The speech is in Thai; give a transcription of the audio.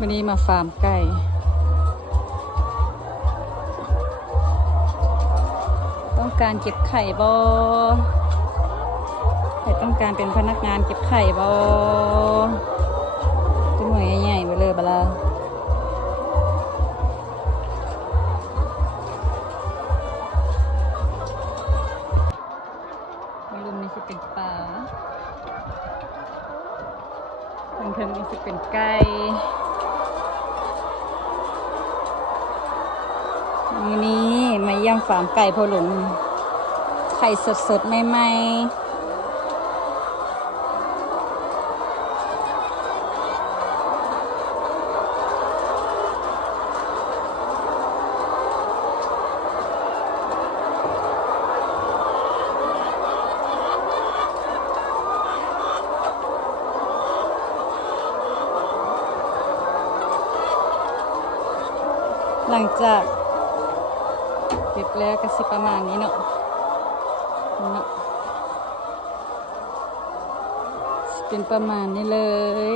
วันนี้มาฟาร์มไก่ต้องการเก็บไข่บ่ใครต้องการเป็นพนักงานเก็บไข่บ่ตัวหน่วยใหญ่ๆไปเลยบลาไม่รู้นี่จะเป็นปลาเพิ่งๆนี่จะเป็นไก่นี่มาเยี่ยมฟาร์มไก่พ่อหลวงไข่สดๆใหม่ๆหลังจากเก็บแล้วก็สิประมาณนี้เนาะเป็นประมาณนี้เลย